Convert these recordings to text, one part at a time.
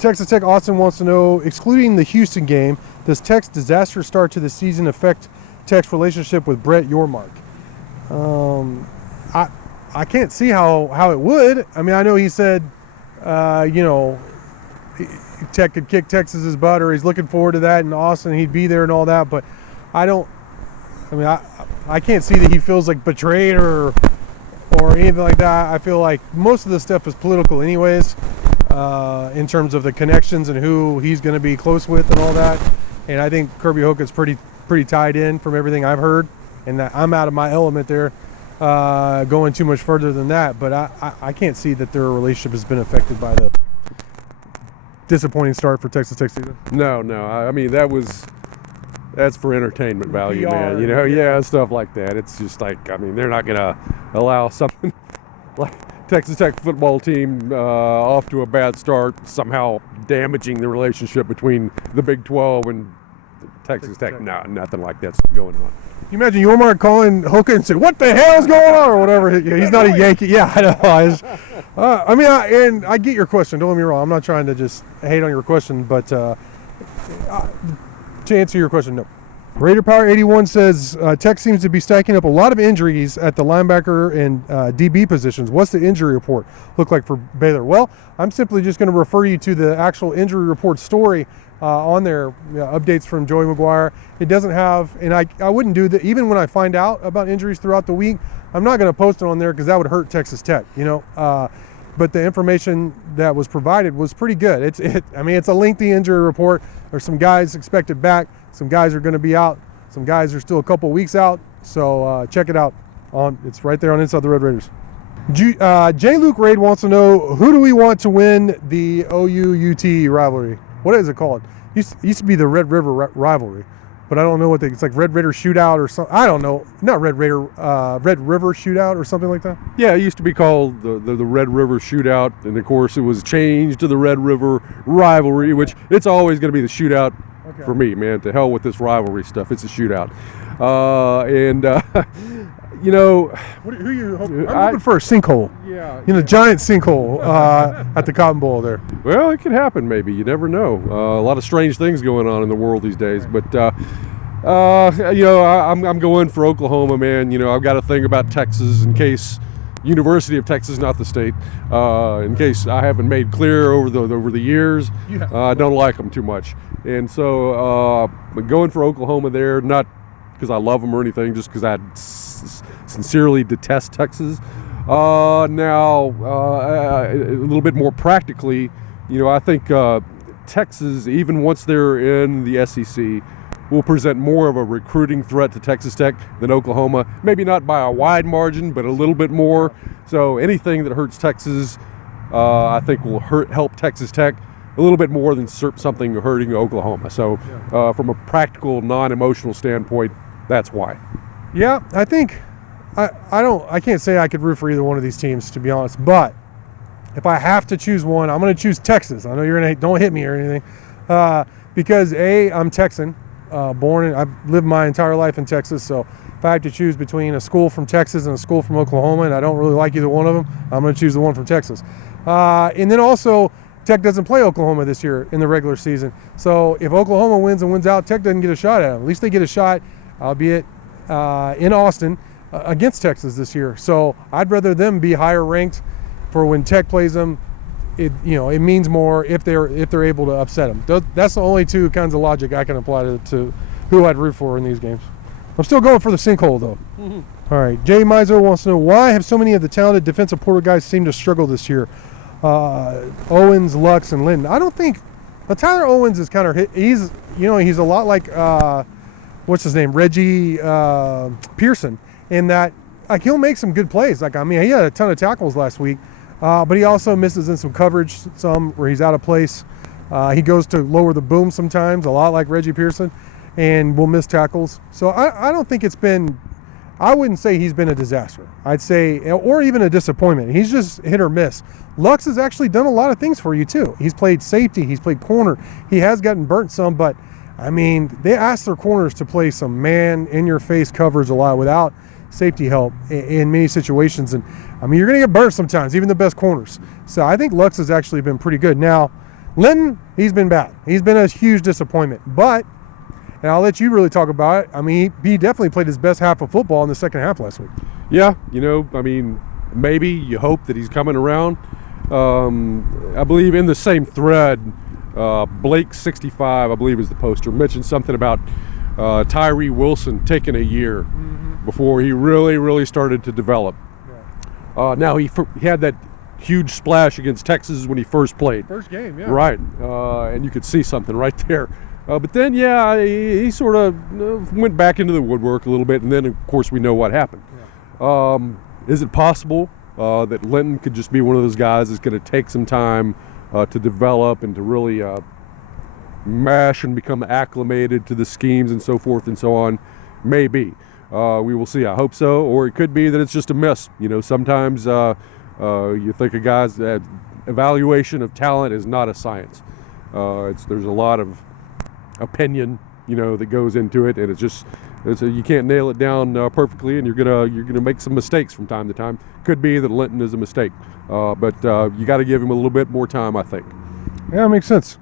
Texas Tech Austin wants to know, excluding the Houston game, does Tech's disastrous start to the season affect Tech's relationship with Brett Yormark? I can't see how it would. I mean, I know he said, Tech could kick Texas's butt, or he's looking forward to that in Austin. He'd be there and all that, but I can't see that he feels like betrayed or anything like that. I feel like most of the stuff is political anyways, in terms of the connections and who he's going to be close with and all that. And I think Kirby Hocutt's pretty tied in from everything I've heard, and that I'm out of my element there, going too much further than that. But I can't see that their relationship has been affected by the disappointing start for Texas Tech season. No. I mean, that's for entertainment value, PR, man. Yeah, stuff like that. It's just like, I mean, they're not going to allow something like Texas Tech football team off to a bad start, somehow damaging the relationship between the Big 12 and Texas Tech. No, nothing like that's going on. You imagine Yormark calling Hoka and say, "What the hell's going on?" or whatever. He's not a Yankee. Yeah, I know. I get your question. Don't get me wrong. I'm not trying to just hate on your question, but to answer your question, no. Raider Power 81 says Tech seems to be stacking up a lot of injuries at the linebacker and DB positions. What's the injury report look like for Baylor? Well, I'm simply just going to refer you to the actual injury report story on there, updates from Joey McGuire. It doesn't have, and I wouldn't do that even when I find out about injuries throughout the week. I'm not going to post it on there because that would hurt Texas Tech, but the information that was provided was pretty good. It's a lengthy injury report. There's some guys expected back, some guys are going to be out, some guys are still a couple weeks out. So check it out. It's right there on Inside the Red Raiders. J. Luke Raid wants to know, who do we want to win the OU-UT rivalry? What is it called? Used to be the Red River rivalry, but I don't know what it's like. Red Raider shootout or something. I don't know. Not Red River shootout or something like that. Yeah, it used to be called the Red River shootout, and of course it was changed to the Red River rivalry, which it's always going to be the shootout for me, man. To hell with this rivalry stuff. It's a shootout. Who you hoping? I'm hoping for a sinkhole. Yeah. Giant sinkhole at the Cotton Bowl there. Well, it could happen maybe. You never know. A lot of strange things going on in the world these days. But, I'm going for Oklahoma, man. I've got a thing about Texas in case University of Texas, not the state, in case I haven't made clear over the years. I don't like them too much. And so going for Oklahoma there, not because I love them or anything, just because I sincerely detest Texas. A little bit more practically, I think Texas, even once they're in the SEC, will present more of a recruiting threat to Texas Tech than Oklahoma. Maybe not by a wide margin, but a little bit more. So anything that hurts Texas, I think will help Texas Tech a little bit more than something hurting Oklahoma. So from a practical, non-emotional standpoint, that's why. Yeah, I think I can't say I could root for either one of these teams, to be honest, but if I have to choose one, I'm going to choose Texas. I know you're going to don't hit me or anything, because I'm Texan, born and I've lived my entire life in Texas. So if I have to choose between a school from Texas and a school from Oklahoma, and I don't really like either one of them, I'm going to choose the one from Texas. And then also, Tech doesn't play Oklahoma this year in the regular season. So if Oklahoma wins and wins out, Tech doesn't get a shot at them. At least they get a shot, albeit in Austin, against Texas this year. So I'd rather them be higher ranked for when Tech plays them. It means more if they're able to upset them. That's the only two kinds of logic I can apply to who I'd root for in these games. I'm still going for the sinkhole though. Mm-hmm. All right, Jay Mizo wants to know, why have so many of the talented defensive portal guys seemed to struggle this year? Owens, Lux, and Linton. I don't think Tyler Owens is kind of he's a lot like what's his name, Reggie Pearson, in that like he'll make some good plays. Like he had a ton of tackles last week, but he also misses in some coverage, some where he's out of place. He goes to lower the boom sometimes, a lot like Reggie Pearson, and will miss tackles. So I don't think it's been. I wouldn't say he's been a disaster. I'd say, or even a disappointment. He's just hit or miss. Lux has actually done a lot of things for you too. He's played safety, he's played corner. He has gotten burnt some, but they ask their corners to play some man-in-your-face coverage a lot without safety help in many situations. And you're going to get burnt sometimes, even the best corners. So I think Lux has actually been pretty good. Now, Linton, he's been bad. He's been a huge disappointment. But, and I'll let you really talk about it, I mean, he definitely played his best half of football in the second half last week. Yeah, I mean, maybe you hope that he's coming around. I believe in the same thread, Blake 65, I believe is the poster, mentioned something about Tyree Wilson taking a year before he really started to develop. Yeah. Now he had that huge splash against Texas when he first played. First game, yeah. Right, and you could see something right there. But then, he sort of went back into the woodwork a little bit, and then, of course, we know what happened. Yeah. Is it possible that Linton could just be one of those guys that's going to take some time to develop and to really mash and become acclimated to the schemes and so forth and so on? Maybe. We will see. I hope so. Or it could be that it's just a miss. Sometimes you think a guy's evaluation of talent is not a science. There's a lot of opinion, that goes into it, and you can't nail it down perfectly, and you're gonna make some mistakes from time to time. Could be that Linton is a mistake, but you got to give him a little bit more time, I think. Yeah, it makes sense.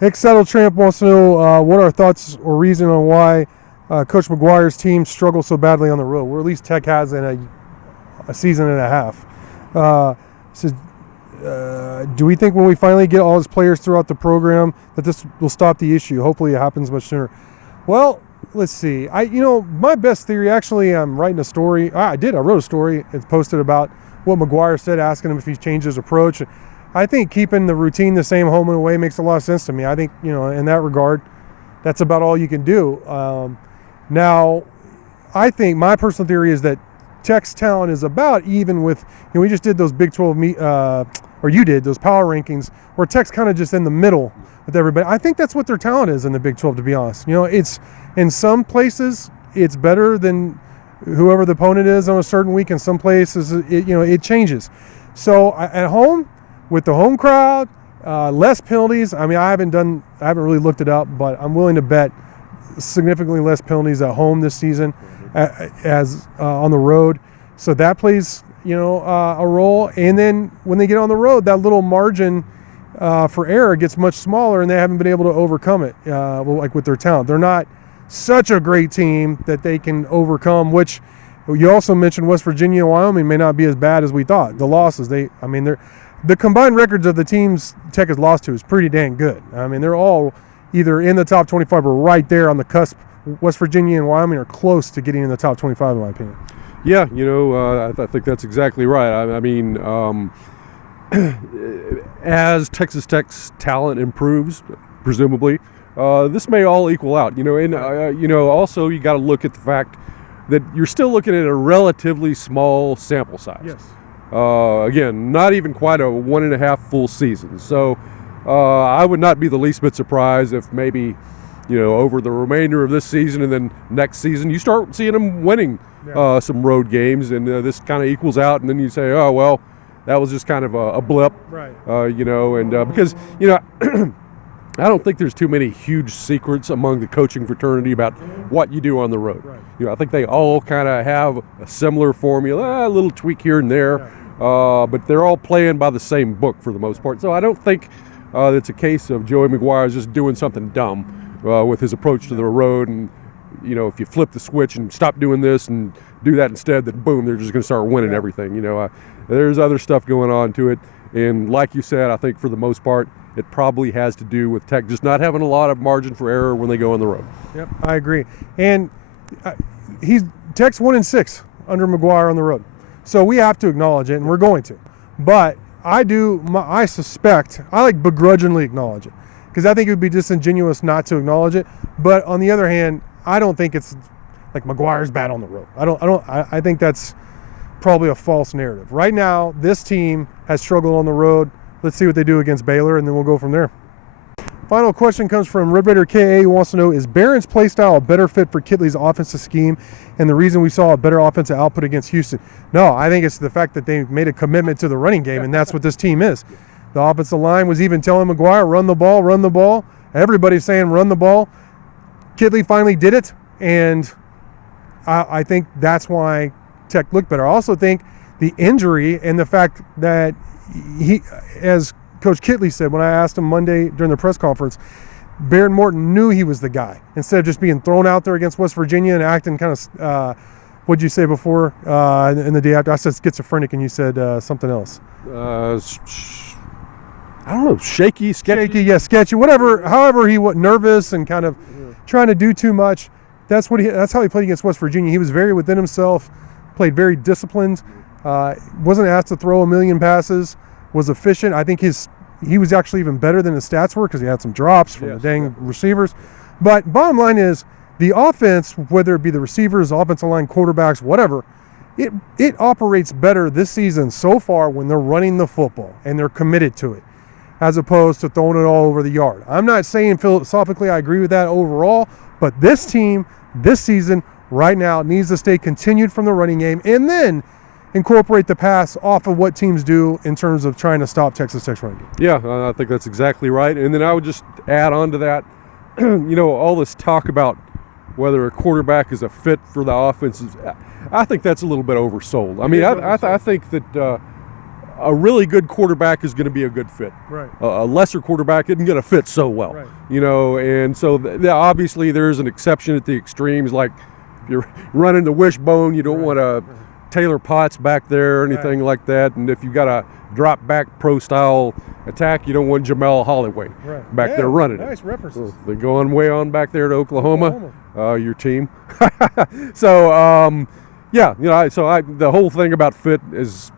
Hick Saddle Tramp wants to know what our thoughts or reason on why Coach McGuire's team struggles so badly on the road, or at least Tech has in a season and a half. Says, do we think when we finally get all his players throughout the program that this will stop the issue? Hopefully it happens much sooner. Well, let's see. My best theory, actually, I'm writing a story. I wrote a story. It's posted about what McGuire said, asking him if he's changed his approach. I think keeping the routine the same home and away makes a lot of sense to me. I think, in that regard, that's about all you can do. Now, I think my personal theory is that Tech's talent is about even with, we just did those Big 12 or you did those power rankings where Tech's kind of just in the middle with everybody. I think that's what their talent is in the Big 12, to be honest. It's in some places it's better than whoever the opponent is on a certain week. In some places it changes. So at home with the home crowd, less penalties. I mean, I haven't really looked it up, but I'm willing to bet significantly less penalties at home this season as on the road. So that plays a role. And then when they get on the road, that little margin for error gets much smaller, and they haven't been able to overcome it like with their talent. They're not such a great team that they can overcome, which you also mentioned West Virginia and Wyoming may not be as bad as we thought. The losses, the combined records of the teams Tech has lost to is pretty dang good. I mean, they're all either in the top 25 or right there on the cusp. West Virginia and Wyoming are close to getting in the top 25, in my opinion. Yeah, I think that's exactly right. I mean, as Texas Tech's talent improves, presumably, this may all equal out. Also you got to look at the fact that you're still looking at a relatively small sample size. Yes. Again, not even quite a 1.5 full season. So I would not be the least bit surprised if maybe, over the remainder of this season and then next season, you start seeing them winning some road games, and this kind of equals out, and then you say, oh, well, that was just kind of a blip, right? Because, I don't think there's too many huge secrets among the coaching fraternity about what you do on the road. Right. I think they all kind of have a similar formula, a little tweak here and there, but they're all playing by the same book for the most part. So I don't think it's a case of Joey McGuire just doing something dumb with his approach to the road. And, if you flip the switch and stop doing this and do that instead, then boom, they're just going to start winning everything. There's other stuff going on to it. And like you said, I think for the most part, it probably has to do with Tech just not having a lot of margin for error when they go on the road. Yep, I agree. And Tech's 1-6 under McGuire on the road. So we have to acknowledge it, and we're going to. But I suspect, I begrudgingly acknowledge it, because I think it would be disingenuous not to acknowledge it. But on the other hand, I don't think it's like McGuire's bad on the road. I think that's probably a false narrative. Right now, this team has struggled on the road. Let's see what they do against Baylor, and then we'll go from there. Final question comes from Red Raider KA, who wants to know, is Barron's play style a better fit for Kitley's offensive scheme and the reason we saw a better offensive output against Houston? No, I think it's the fact that they made a commitment to the running game, and that's what this team is. The offensive line was even telling McGuire, run the ball, run the ball. Everybody's saying run the ball. Kitley finally did it, and I think that's why Tech looked better. I also think the injury and the fact that he, as Coach Kitley said when I asked him Monday during the press conference, Baron Morton knew he was the guy instead of just being thrown out there against West Virginia and acting kind of, what'd you say before in the day after? I said schizophrenic and you said something else. I don't know, sketchy. Sketchy, whatever. However, he was nervous and kind of trying to do too much. That's how he played against West Virginia. He was very within himself, played very disciplined, wasn't asked to throw a million passes, was efficient. I think he was actually even better than his stats were because he had some drops from the dang receivers. But bottom line is, the offense, whether it be the receivers, offensive line, quarterbacks, whatever, it operates better this season so far when they're running the football and they're committed to it, as opposed to throwing it all over the yard. I'm not saying philosophically I agree with that overall, but this team, this season, right now, needs to stay continued from the running game and then incorporate the pass off of what teams do in terms of trying to stop Texas Tech's running game. Yeah, I think that's exactly right. And then I would just add on to that, all this talk about whether a quarterback is a fit for the offense, I think that's a little bit oversold. I mean, I think that a really good quarterback is going to be a good fit. Right. A lesser quarterback isn't going to fit so well. Right. And so obviously there's an exception at the extremes. Like if you're running the wishbone, you don't want to Taylor Potts back there or anything like that. And if you've got a drop back pro style attack, you don't want Jamel Holloway back there running nice it. references. They're going way on back there to Oklahoma. Your team. So the whole thing about fit is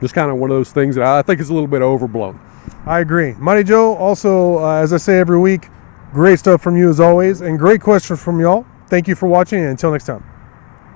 just kind of one of those things that I think is a little bit overblown. I agree. Mighty Joe, also, as I say every week, great stuff from you as always, and great questions from y'all. Thank you for watching, and until next time.